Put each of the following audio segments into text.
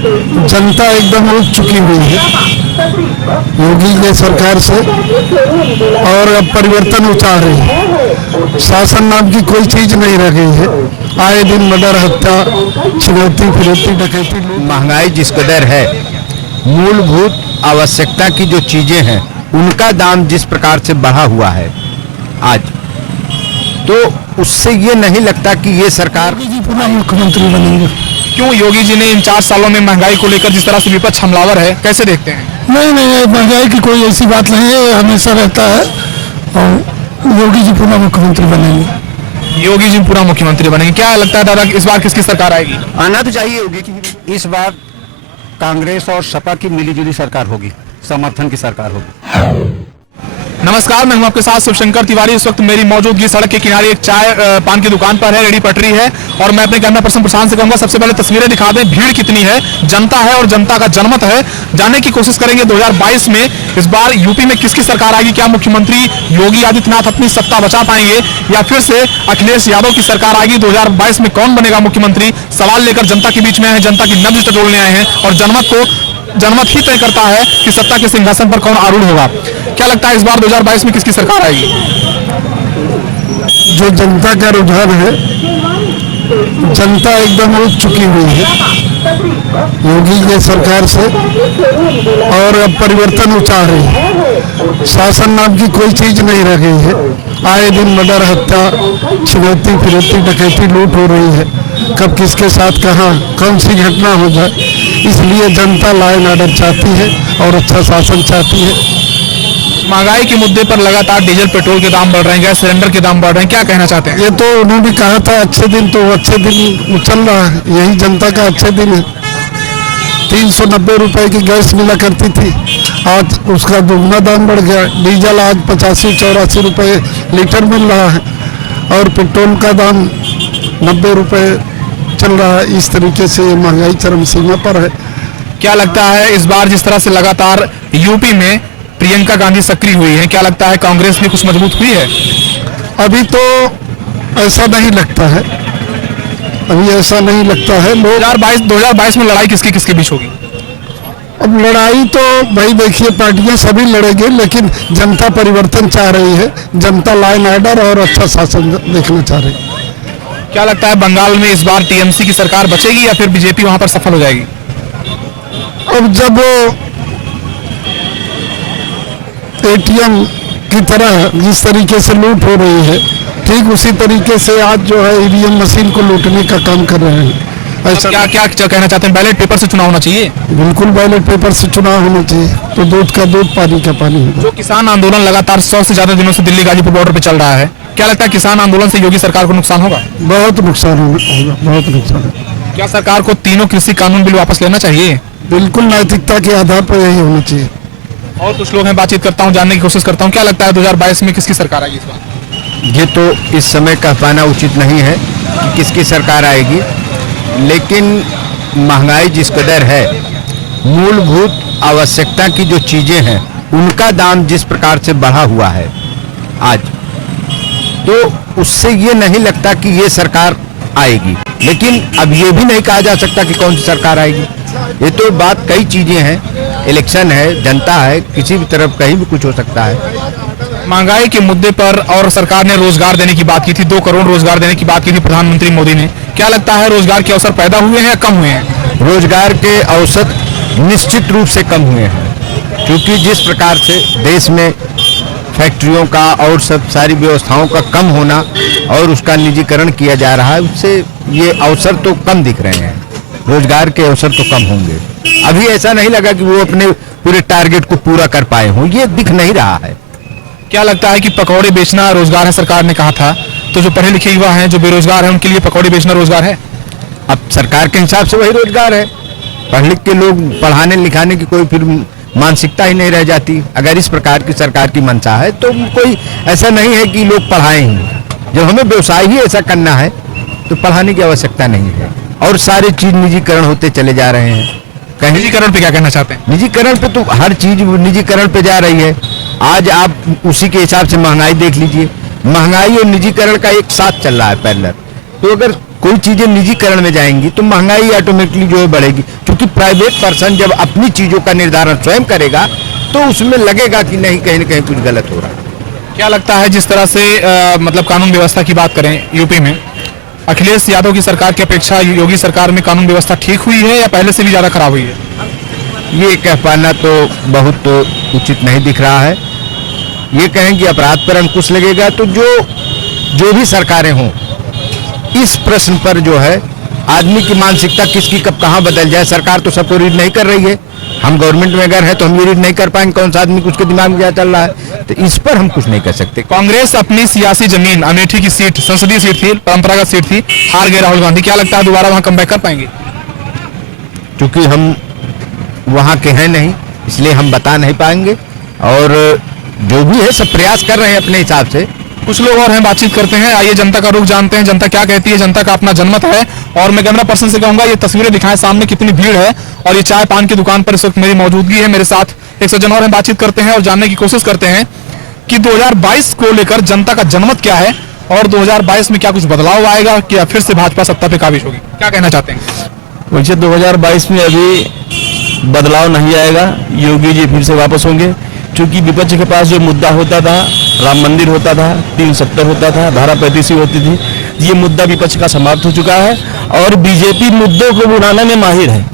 जनता एकदम उठ चुकी हुई है योगी के सरकार से और अब परिवर्तन उचार रही है। शासन नाम की कोई चीज नहीं रह गई है। आए दिन मर्डर, हत्या, छिनौती, फिरौती, डकैती। महंगाई जिस कदर है, मूलभूत आवश्यकता की जो चीजें हैं उनका दाम जिस प्रकार से बढ़ा हुआ है आज, तो उससे ये नहीं लगता कि ये सरकार पुनः मुख्यमंत्री बनेंगे। क्यों? योगी जी ने इन 4 सालों में महंगाई को लेकर जिस तरह से विपक्ष हमलावर है, कैसे देखते हैं? नहीं, महंगाई की कोई ऐसी बात नहीं है, हमेशा रहता है। और योगी जी पुनः मुख्यमंत्री बनेंगे। योगी जी पूरा मुख्यमंत्री बनेंगे। क्या लगता है दादा, इस बार किसकी सरकार आएगी? आना तो चाहिए योगी की। इस बार कांग्रेस और सपा की मिलीजुली सरकार होगी, समर्थन की सरकार होगी। नमस्कार, मैं हूं आपके साथ शिवशंकर तिवारी। इस वक्त मेरी मौजूदगी सड़क के किनारे एक चाय पान की दुकान पर है, रेडी पटरी है, और मैं अपने कैमरा पर्सन प्रशांत से कहूंगा सबसे पहले तस्वीरें दिखा दें। भीड़ कितनी है, जनता है और जनता का जनमत है। जानने की कोशिश करेंगे 2022 में इस बार यूपी में किसकी सरकार आएगी। क्या मुख्यमंत्री योगी आदित्यनाथ अपनी सत्ता बचा पाएंगे या फिर से अखिलेश यादव की सरकार आएगी। 2022 में कौन बनेगा मुख्यमंत्री, सवाल लेकर जनता के बीच में आए हैं, जनता की नब्ज टटोलने आए हैं, और जनमत ही तय करता है कि सत्ता के सिंहासन पर कौन आरूढ़ होगा। क्या लगता है इस बार 2022 में किसकी सरकार आएगी? जो जनता का रुझान है, जनता एकदम उठ चुकी हुई है योगी के सरकार से और अब परिवर्तन उचार रही है। शासन नाम की कोई चीज नहीं रह गई है। आए दिन मर्डर, हत्या, छिनौती, फिरौती, डकैती, लूट हो रही है। कब किसके साथ कहाँ कौन सी घटना हो जाए, इसलिए जनता लॉ एंड ऑर्डर चाहती है और अच्छा शासन चाहती है। महंगाई के मुद्दे पर लगातार डीजल पेट्रोल के दाम बढ़ रहे हैं, गैस सिलेंडर के दाम बढ़ रहे हैं, क्या कहना चाहते हैं? ये तो उन्होंने कहा था अच्छे दिन, तो अच्छे दिन चल रहा है। यही जनता का अच्छे दिन है। 390 रुपए की गैस मिला करती थी, आज उसका दुगना दाम बढ़ गया। डीजल आज 85-84 रुपए लीटर मिल रहा है और पेट्रोल का दाम 90 रुपए चल रहा है। इस तरीके से महंगाई चरम सीमा पर है। क्या लगता है इस बार जिस तरह से लगातार यूपी में प्रियंका गांधी सक्रिय हुई है, क्या लगता है कांग्रेस भी कुछ मजबूत हुई है? अभी तो ऐसा नहीं लगता है, अभी ऐसा नहीं लगता है। लोग 2022 में लड़ाई किसकी किसके बीच होगी? अब लड़ाई तो भाई देखिए, पार्टियां सभी लड़ेंगे, लेकिन जनता परिवर्तन चाह रही है। जनता लॉ एंड ऑर्डर और अच्छा शासन देखना चाह रही है। क्या लगता है बंगाल में इस बार टीएमसी की सरकार बचेगी या फिर बीजेपी वहां पर सफल हो जाएगी? अब जब एटीएम की तरह जिस तरीके से लूट हो रही है, ठीक उसी तरीके से आज जो है ईवीएम मशीन को लूटने का काम कर रहे हैं। ऐसा क्या कहना चाहते हैं? बैलेट पेपर से चुनाव होना चाहिए? बिल्कुल बैलेट पेपर से चुनाव होना चाहिए, तो दूध का दूध, पानी का पानी होगा। जो किसान आंदोलन लगातार 100 से ज्यादा दिनों से दिल्ली गाजीपुर बॉर्डर पे चल रहा है, क्या लगता है किसान आंदोलन से योगी सरकार को नुकसान होगा? बहुत नुकसान होगा, बहुत नुकसान है। क्या सरकार को तीनों कृषि कानून बिल वापस लेना चाहिए? बिल्कुल नैतिकता के आधार पर यही होना चाहिए। और कुछ लोग हैं, बातचीत करता हूं, जानने की कोशिश करता हूं। क्या लगता है 2022 में किसकी सरकार आएगी इस बार? ये तो इस समय कह पाना उचित नहीं है कि किसकी सरकार आएगी, लेकिन महंगाई जिस कदर है, मूलभूत आवश्यकता की जो चीजें हैं उनका दाम जिस प्रकार से बढ़ा हुआ है आज, तो उससे ये नहीं लगता कि ये सरकार आएगी। लेकिन अब ये भी नहीं कहा जा सकता कि कौन सी सरकार आएगी। ये तो बात, कई चीजें हैं, इलेक्शन है, जनता है, किसी भी तरफ कहीं भी कुछ हो सकता है। महंगाई के मुद्दे पर और सरकार ने रोजगार देने की बात की थी, 2 करोड़ रोजगार देने की बात की थी प्रधानमंत्री मोदी ने। क्या लगता है रोजगार के अवसर पैदा हुए हैं या कम हुए हैं? रोजगार के अवसर निश्चित रूप से कम हुए हैं, क्योंकि जिस प्रकार से देश में फैक्ट्रियों का और सब सारी व्यवस्थाओं का कम होना और उसका निजीकरण किया जा रहा है, उससे ये अवसर तो कम दिख रहे हैं। रोजगार के अवसर तो कम होंगे। अभी ऐसा नहीं लगा कि वो अपने पूरे टारगेट को पूरा कर पाए हों, ये दिख नहीं रहा है। क्या लगता है कि पकौड़े बेचना रोजगार है, सरकार ने कहा था, तो जो पढ़े लिखे युवा हैं, जो बेरोजगार हैं, उनके लिए पकौड़े बेचना रोजगार है? अब सरकार के हिसाब से वही रोजगार है। पढ़ लिख के लोग पढ़ाने लिखाने की कोई फिर मानसिकता ही नहीं रह जाती। अगर इस प्रकार की सरकार की मंशा है तो कोई ऐसा नहीं है कि लोग पढ़ाएं ही। जब हमें व्यवसाय ही ऐसा करना है तो पढ़ाने की आवश्यकता नहीं है, और सारी चीज निजीकरण होते चले जा रहे हैं। निजीकरण पे क्या कहना चाहते हैं? निजीकरण पे तो हर चीज निजीकरण पे जा रही है। आज आप उसी के हिसाब से महंगाई देख लीजिए, महंगाई और निजीकरण का एक साथ चल रहा है पैरेलल। तो अगर कोई चीजें निजीकरण में जाएंगी तो महंगाई ऑटोमेटिकली जो है बढ़ेगी, क्योंकि प्राइवेट पर्सन जब अपनी चीजों का निर्धारण स्वयं करेगा तो उसमें लगेगा कि नहीं, कहीं न कहीं कुछ गलत हो रहा है। क्या लगता है जिस तरह से मतलब कानून व्यवस्था की बात करें यूपी में, अखिलेश यादव की सरकार की अपेक्षा योगी सरकार में कानून व्यवस्था ठीक हुई है या पहले से भी ज्यादा खराब हुई है? ये कह पाना तो बहुत तो उचित नहीं दिख रहा है। ये कहें कि अपराध पर अंकुश लगेगा तो जो भी सरकारें हों, इस प्रश्न पर जो है आदमी की मानसिकता किसकी कब कहाँ बदल जाए, सरकार तो सबको रीड नहीं कर रही है। हम गवर्नमेंट में अगर है तो हम ये रीड नहीं कर पाएंगे कौन सा आदमी उसके दिमाग में क्या चल रहा है, तो इस पर हम कुछ नहीं कर सकते। कांग्रेस अपनी सियासी जमीन, अमेठी की सीट संसदीय सीट थी, परंपरागत सीट थी, हार गए राहुल गांधी। क्या लगता है दोबारा वहां कमबैक कर पाएंगे? क्योंकि हम वहाँ के हैं नहीं, इसलिए हम बता नहीं पाएंगे, और जो भी है सब प्रयास कर रहे हैं अपने हिसाब से। कुछ लोग और हैं, बातचीत करते हैं। आइए जनता का रुख जानते हैं, जनता क्या कहती है। जनता का अपना जनमत है। और मैं कैमरा पर्सन से कहूंगा ये तस्वीरें दिखाएं सामने कितनी भीड़ है, और ये चाय पान की दुकान पर इस वक्त मेरी मौजूदगी है। मेरे साथ एक सज्जन और हैं, बातचीत करते हैं और जानने की कोशिश करते हैं कि 2022 को लेकर जनता का जनमत क्या है और 2022 में क्या कुछ बदलाव आएगा कि फिर से भाजपा सत्ता पे काबिज होगी। क्या कहना चाहते हैं? मुझे 2022 में अभी बदलाव नहीं आएगा, योगी जी फिर से वापस होंगे, क्योंकि विपक्ष के पास जो मुद्दा होता था, राम मंदिर होता था, 370 होता था, धारा 35 होती थी, ये मुद्दा विपक्ष का समाप्त हो चुका है और बीजेपी मुद्दों को बुलाने में माहिर है।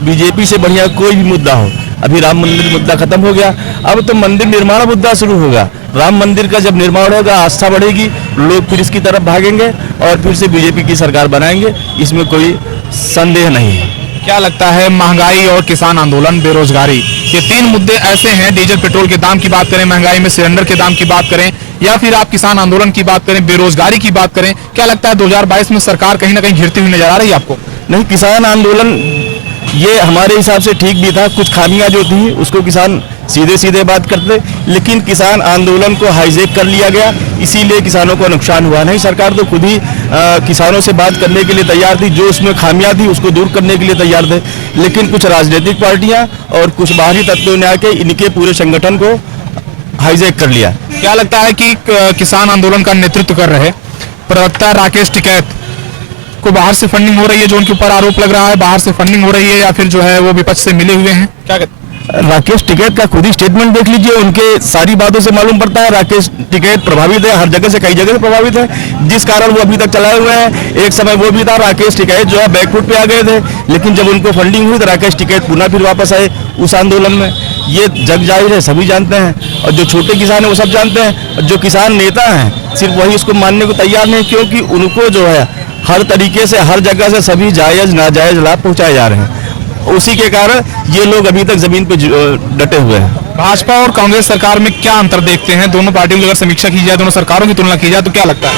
बीजेपी से बढ़िया कोई भी मुद्दा हो, अभी राम मंदिर मुद्दा खत्म हो गया, अब तो मंदिर निर्माण मुद्दा शुरू होगा। राम मंदिर का जब निर्माण होगा, आस्था बढ़ेगी, लोग फिर इसकी तरफ भागेंगे और फिर से बीजेपी की सरकार बनाएंगे, इसमें कोई संदेह नहीं है। क्या लगता है महंगाई और किसान आंदोलन, बेरोजगारी, ये तीन मुद्दे ऐसे हैं, डीजल पेट्रोल के दाम की बात करें, महंगाई में सिलेंडर के दाम की बात करें, या फिर आप किसान आंदोलन की बात करें, बेरोजगारी की बात करें, क्या लगता है 2022 में सरकार कहीं ना कहीं घिरती हुई नजर आ रही है आपको? नहीं, किसान आंदोलन ये हमारे हिसाब से ठीक भी था, कुछ खामियां जो थी उसको किसान सीधे सीधे बात करते, लेकिन किसान आंदोलन को हाईजैक कर लिया गया, इसीलिए किसानों को नुकसान हुआ। नहीं, सरकार तो खुद ही किसानों से बात करने के लिए तैयार थी, जो उसमें खामियां थी उसको दूर करने के लिए तैयार थे, लेकिन कुछ राजनीतिक पार्टियां और कुछ बाहरी तत्वों ने आके इनके पूरे संगठन को हाईजैक कर लिया। क्या लगता है कि किसान आंदोलन का नेतृत्व कर रहे प्रवक्ता राकेश टिकैत को बाहर से फंडिंग हो रही है, जो उनके ऊपर आरोप लग रहा है, बाहर से फंडिंग हो रही है, या फिर जो है वो विपक्ष से मिले हुए हैं? क्या कहते हैं? राकेश टिकैत का खुद ही स्टेटमेंट देख लीजिए, उनके सारी बातों से मालूम पड़ता है राकेश टिकैत प्रभावित है, हर जगह से, कई जगह से प्रभावित है, जिस कारण वो अभी तक चलाए हुए हैं। एक समय वो भी था, राकेश टिकैत जो है बैकफुट पे आ गए थे, लेकिन जब उनको फंडिंग हुई तो राकेश टिकैत पुनः फिर वापस आए उस आंदोलन में। ये जग जाहिर है, सभी जानते हैं, और जो छोटे किसान है वो सब जानते हैं, और जो किसान नेता हैं सिर्फ वही उसको मानने को तैयार नहीं, क्योंकि उनको जो है हर तरीके से, हर जगह से सभी जायज नाजायज लाभ पहुंचाए जा रहे हैं, उसी के कारण ये लोग अभी तक जमीन पे डटे हुए हैं। भाजपा और कांग्रेस सरकार में क्या अंतर देखते हैं? दोनों पार्टियों की अगर समीक्षा की जाए, दोनों सरकारों की तुलना की जाए तो क्या लगता है?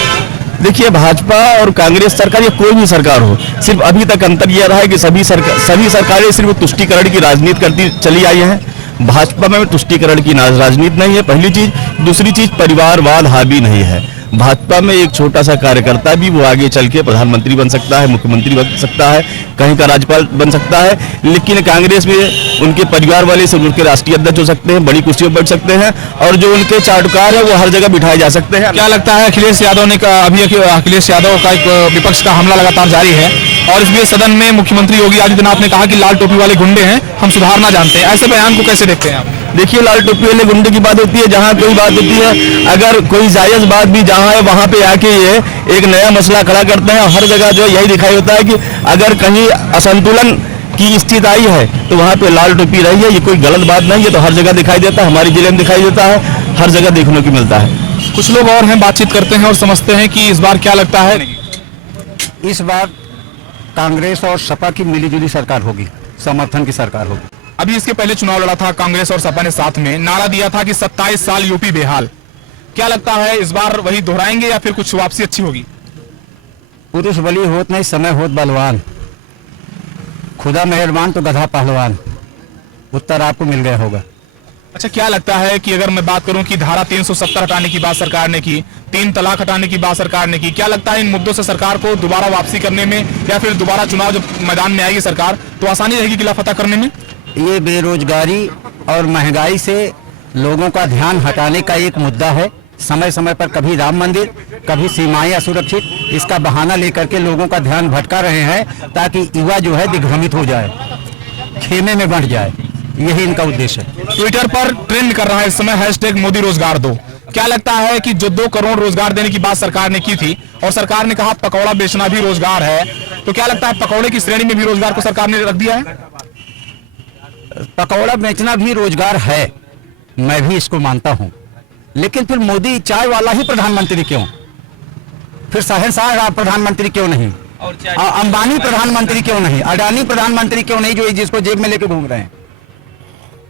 देखिए, भाजपा और कांग्रेस सरकार या कोई भी सरकार हो, सिर्फ अभी तक अंतर यह रहा है कि सभी सरकारें सिर्फ तुष्टीकरण की राजनीति करती चली आई हैं। भाजपा में तुष्टीकरण की राजनीति नहीं है, पहली चीज। दूसरी चीज, परिवारवाद हावी नहीं है। भाजपा में एक छोटा सा कार्यकर्ता भी वो आगे चल के प्रधानमंत्री बन सकता है, मुख्यमंत्री बन सकता है, कहीं का राज्यपाल बन सकता है, लेकिन कांग्रेस में उनके परिवार वाले सब उनके राष्ट्रीय अध्यक्ष हो सकते हैं, बड़ी कुर्सियों पर बैठ सकते हैं, और जो उनके चाटुकार है वो हर जगह बिठाए जा सकते हैं। क्या लगता है अखिलेश यादव ने अभी अखिलेश यादव का एक विपक्ष का हमला लगातार जारी है, और इस बीच सदन में मुख्यमंत्री योगी आदित्यनाथ ने कहा कि लाल टोपी वाले गुंडे हैं, हम सुधारना जानते हैं। ऐसे बयान को कैसे देखते हैं आप? देखिए, लाल टोपी वाले गुंडे की बात होती है जहाँ कोई बात होती है, अगर कोई जायज बात भी जहाँ है वहाँ पे आके ये एक नया मसला खड़ा करते हैं, और हर जगह जो यही दिखाई होता है कि अगर कहीं असंतुलन की स्थिति आई है तो वहाँ पे लाल टोपी रही है। ये कोई गलत बात नहीं है, तो हर जगह दिखाई देता है, हमारे जिले में दिखाई देता है, हर जगह देखने को मिलता है। कुछ लोग और हैं, बातचीत करते हैं और समझते हैं कि इस बार क्या लगता है। इस बार कांग्रेस और सपा की मिलीजुली सरकार होगी, समर्थन की सरकार होगी। अभी इसके पहले चुनाव लड़ा था कांग्रेस और सपा ने साथ में, नारा दिया था कि 27 साल यूपी बेहाल। क्या लगता है इस बार वही दोहराएंगे या फिर कुछ वापसी अच्छी होगी? पुरुष बली होत नहीं, समय होत बलवान, खुदा मेहरबान तो गधा पहलवान। उत्तर आपको मिल गया होगा। अच्छा, क्या लगता है कि अगर मैं बात करूं कि धारा 370 हटाने की बात सरकार ने की, 3 तलाक हटाने की बात सरकार ने की, क्या लगता है इन मुद्दों से सरकार को दोबारा वापसी करने में, या फिर दोबारा चुनाव जब मैदान में आएगी सरकार तो आसानी रहेगी किला फतह करने में? ये बेरोजगारी और महंगाई से लोगों का ध्यान हटाने का एक मुद्दा है, समय समय पर कभी राम मंदिर, कभी सीमाएं असुरक्षित, इसका बहाना लेकर के लोगों का ध्यान भटका रहे हैं ताकि युवा जो है दिग्भ्रमित हो जाए, खेमे में बढ़ जाए। यही इनका उद्देश्य है। ट्विटर पर ट्रेंड कर रहा है इस समय हैशटैग मोदी रोजगार दो। क्या लगता है कि जो 2 करोड़ रोजगार देने की बात सरकार ने की थी और सरकार ने कहा पकौड़ा बेचना भी रोजगार है, तो क्या लगता है पकौड़े की श्रेणी में भी रोजगार को सरकार ने रख दिया है? पकौड़ा बेचना भी रोजगार है, मैं भी इसको मानता हूं, लेकिन फिर मोदी चाय वाला ही प्रधानमंत्री क्यों? फिर शहंशाह प्रधानमंत्री क्यों नहीं? अंबानी प्रधानमंत्री क्यों नहीं? अडानी प्रधानमंत्री क्यों नहीं, जो जिसको जेब में लेके घूम रहे हैं?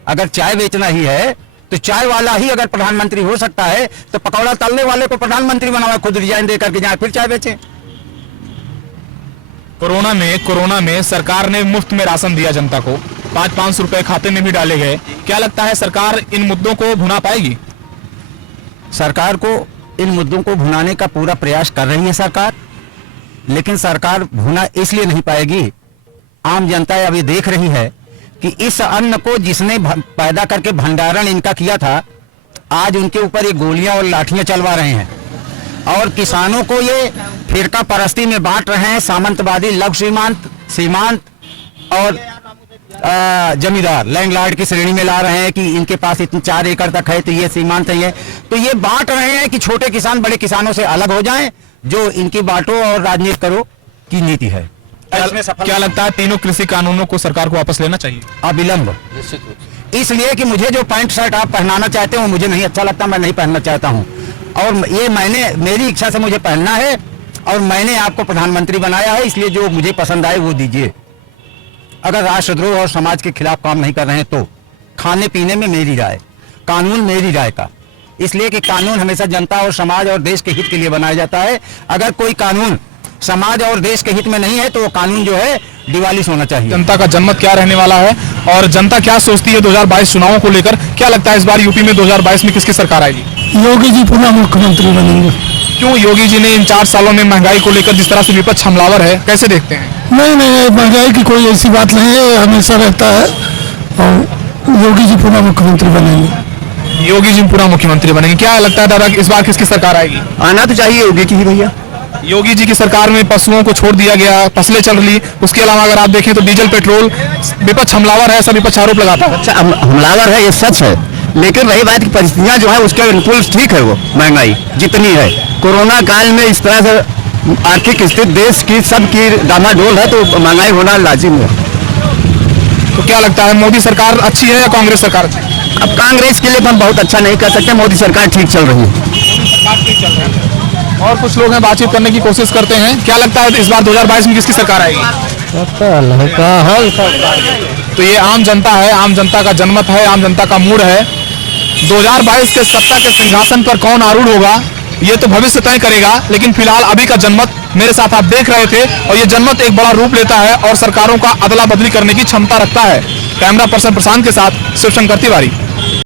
अगर चाय बेचना ही है तो चाय वाला ही अगर प्रधानमंत्री हो सकता है तो पकौड़ा तलने वाले को प्रधानमंत्री बनावा, खुद रिजाइन दे करके जाए फिर चाय बेचे। कोरोना में सरकार ने मुफ्त में राशन दिया जनता को, 500 रुपए खाते में भी डाले गए। क्या लगता है सरकार इन मुद्दों को भुना पाएगी? सरकार को इन मुद्दों को भुनाने का पूरा प्रयास कर रही है सरकार, लेकिन सरकार भुना इसलिए नहीं पाएगी। आम जनता अब ये देख रही है कि इस अन्न को जिसने पैदा करके भंडारण इनका किया था, आज उनके ऊपर ये गोलियां और लाठियां चलवा रहे हैं और किसानों को ये फिरका परस्ती में बांट रहे हैं। सामंतवादी, लघु सीमांत, सीमांत और जमींदार, लैंडलॉर्ड की श्रेणी में ला रहे हैं कि इनके पास इतने 4 एकड़ तक है तो ये सीमांत है। तो ये बांट रहे हैं कि छोटे किसान बड़े किसानों से अलग हो जाएं, जो इनकी बांटो और राजनीति करो की नीति है। क्या लगता है तीनों कृषि कानूनों को सरकार को वापस लेना चाहिए अविलंब? इसलिए कि मुझे जो पैंट शर्ट आप पहनाना चाहते हो मुझे नहीं अच्छा लगता, मैं नहीं पहनना चाहता हूं, और ये मेरी इच्छा से मुझे पहनना है और मैंने आपको प्रधानमंत्री बनाया है, इसलिए जो मुझे पसंद आए वो दीजिए। अगर राष्ट्रद्रोह और समाज के खिलाफ काम नहीं कर रहे हैं तो खाने पीने में मेरी राय, कानून मेरी राय का, इसलिए कि कानून हमेशा जनता और समाज और देश के हित के लिए बनाया जाता है। अगर कोई कानून समाज और देश के हित में नहीं है तो वो कानून जो है दिवालिश होना चाहिए। जनता का जनमत क्या रहने वाला है और जनता क्या सोचती है 2022 चुनावों को लेकर? क्या लगता है इस बार यूपी में 2022 में किसकी सरकार आएगी? योगी जी पुनः मुख्यमंत्री बनेंगे। क्यों? योगी जी ने इन 4 सालों में महंगाई को लेकर जिस तरह से विपक्ष हमलावर है, कैसे देखते हैं? नहीं, महंगाई की कोई ऐसी बात नहीं है, हमेशा रहता है और योगी जी पुनः मुख्यमंत्री बनेंगे। योगी जी पुनः मुख्यमंत्री बनेंगे। क्या लगता है दादा इस बार किसकी सरकार आएगी? आना तो चाहिए योगी की ही भैया। योगी जी की सरकार में पशुओं को छोड़ दिया गया, फसलें चल रही, उसके अलावा अगर आप देखें तो डीजल पेट्रोल, विपक्ष हमलावर है, सब विपक्ष आरोप लगाता है। अच्छा, हमलावर है ये सच है, लेकिन रही बात की परिस्थितियां जो है उसके अनुकूल ठीक है। वो महंगाई जितनी है, कोरोना काल में इस तरह से आर्थिक स्थिति देश की सबकी डामाडोल है तो महंगाई होना लाजिम है। तो क्या लगता है मोदी सरकार अच्छी है या कांग्रेस सरकार अच्छी है? अब कांग्रेस के लिए तो हम बहुत अच्छा नहीं कर सकते, मोदी सरकार ठीक चल रही है। और कुछ लोग हैं बातचीत करने की कोशिश करते हैं। क्या लगता है इस बार 2022 में किसकी सरकार आएगी? तो ये आम जनता है, आम जनता का जनमत है, आम जनता का मूड है। 2022 के सत्ता के सिंहासन पर कौन आरूढ़ होगा ये तो भविष्य तय करेगा, लेकिन फिलहाल अभी का जनमत मेरे साथ आप देख रहे थे और ये जनमत एक बड़ा रूप लेता है और सरकारों का अदला बदली करने की क्षमता रखता है। कैमरा पर्सन प्रशांत के साथ शिवशंकर तिवारी।